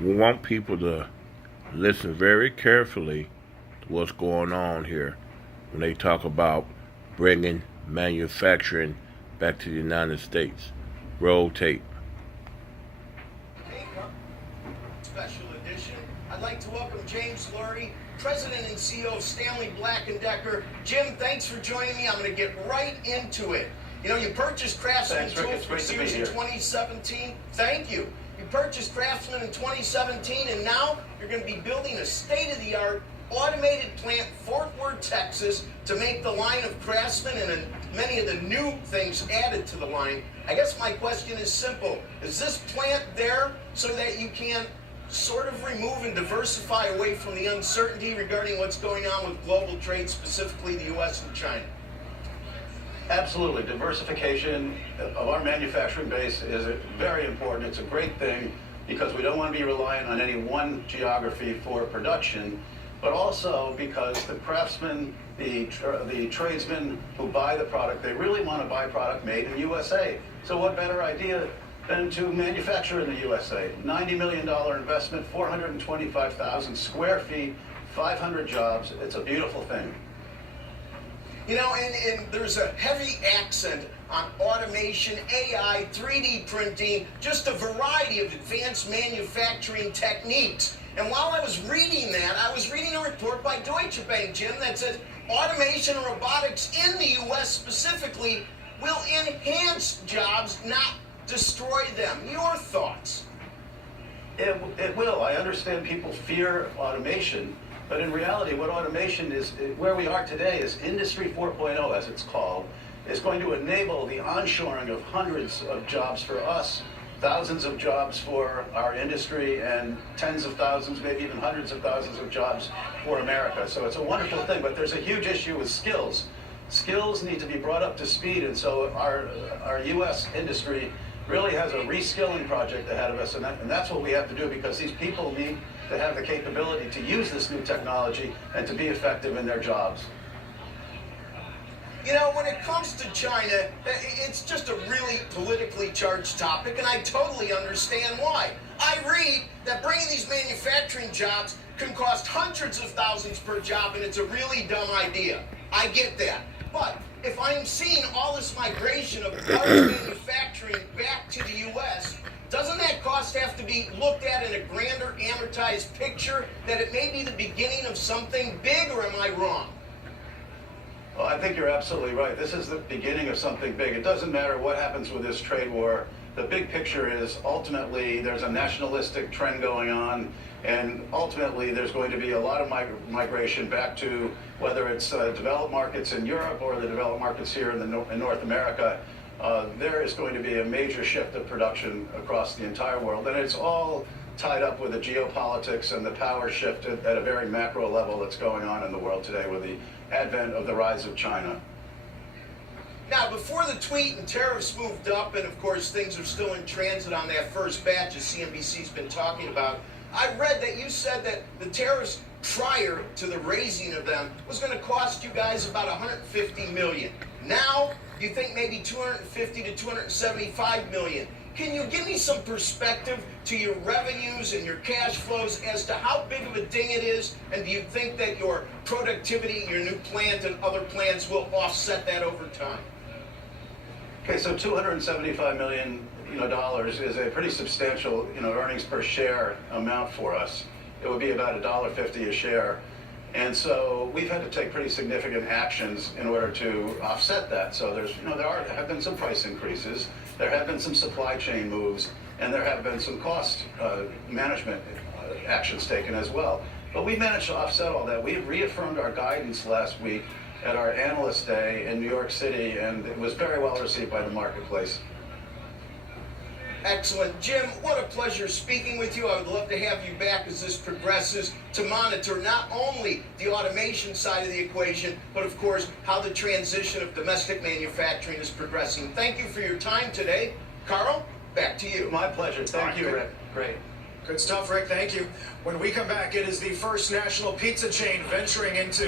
We want people to listen very carefully to what's going on here when they talk about bringing manufacturing back to the United States. Roll tape. Special edition. I'd like to welcome James Lurie, President and CEO of Stanley Black & Decker. Jim, thanks for joining me. I'm going to get right into it. You know, you purchased Craftsman tools for Sears in 2017. Thank you. You purchased Craftsman in 2017, and now you're going to be building a state-of-the-art automated plant, Fort Worth, Texas, to make the line of Craftsman and many of the new things added to the line. I guess my question is simple. Is this plant there so that you can sort of remove and diversify away from the uncertainty regarding what's going on with global trade, specifically the U.S. and China? Absolutely. Diversification of our manufacturing base is very important. It's a great thing because we don't want to be reliant on any one geography for production, but also because the craftsmen, the tradesmen who buy the product, they really want to buy product made in the USA. So what better idea than to manufacture in the USA? $90 million investment, 425,000 square feet, 500 jobs. It's a beautiful thing. You know, and there's a heavy accent on automation, AI, 3D printing, just a variety of advanced manufacturing techniques. And while I was reading that, I was reading a report by Deutsche Bank, Jim, that said automation and robotics in the U.S. specifically will enhance jobs, not destroy them. Your thoughts? It will. I understand people fear automation, but in reality, what automation is, where we are today is Industry 4.0, as it's called, is going to enable the onshoring of hundreds of jobs for us, thousands of jobs for our industry, and tens of thousands, maybe even hundreds of thousands of jobs for America. So it's a wonderful thing, but there's a huge issue with skills. Skills need to be brought up to speed, and so our U.S. industry really has a reskilling project ahead of us, and that's what we have to do, because these people need to have the capability to use this new technology and to be effective in their jobs. You know, when it comes to China, it's just a really politically charged topic, and I totally understand why. I read that bringing these manufacturing jobs can cost hundreds of thousands per job, and it's a really dumb idea. I get that. But if I'm seeing all this migration of parts manufacturing back to the U.S., doesn't that cost have to be looked at in a grander amortized picture, that it may be the beginning of something big, or am I wrong? Well, I think you're absolutely right. This is the beginning of something big. It doesn't matter what happens with this trade war. The big picture is ultimately there's a nationalistic trend going on, and ultimately there's going to be a lot of migration back to whether it's developed markets in Europe or the developed markets here in North America. There is going to be a major shift of production across the entire world, and it's all tied up with the geopolitics and the power shift at a very macro level that's going on in the world today with the advent of the rise of China. Now, before the tweet and tariffs moved up, and of course things are still in transit on that first batch, as CNBC's been talking about, I read that you said that the tariffs prior to the raising of them was going to cost you guys about $150 million. Now, you think maybe $250 to $275 million. Can you give me some perspective to your revenues and your cash flows as to how big of a ding it is? And do you think that your productivity, your new plant and other plants will offset that over time? Okay, so $275 million dollars is a pretty substantial earnings per share amount for us. It would be about $1.50 a share. And so we've had to take pretty significant actions in order to offset that. So there have been some price increases, there have been some supply chain moves, and there have been some cost management actions taken as well. But we managed to offset all that. We reaffirmed our guidance last week at our Analyst Day in New York City, and it was very well received by the marketplace. Excellent. Jim, what a pleasure speaking with you. I would love to have you back as this progresses to monitor not only the automation side of the equation, but of course how the transition of domestic manufacturing is progressing. Thank you for your time today. Carl, back to you. My pleasure. Thank you, Rick. Great. Good stuff, Rick. Thank you. When we come back, it is the first national pizza chain venturing into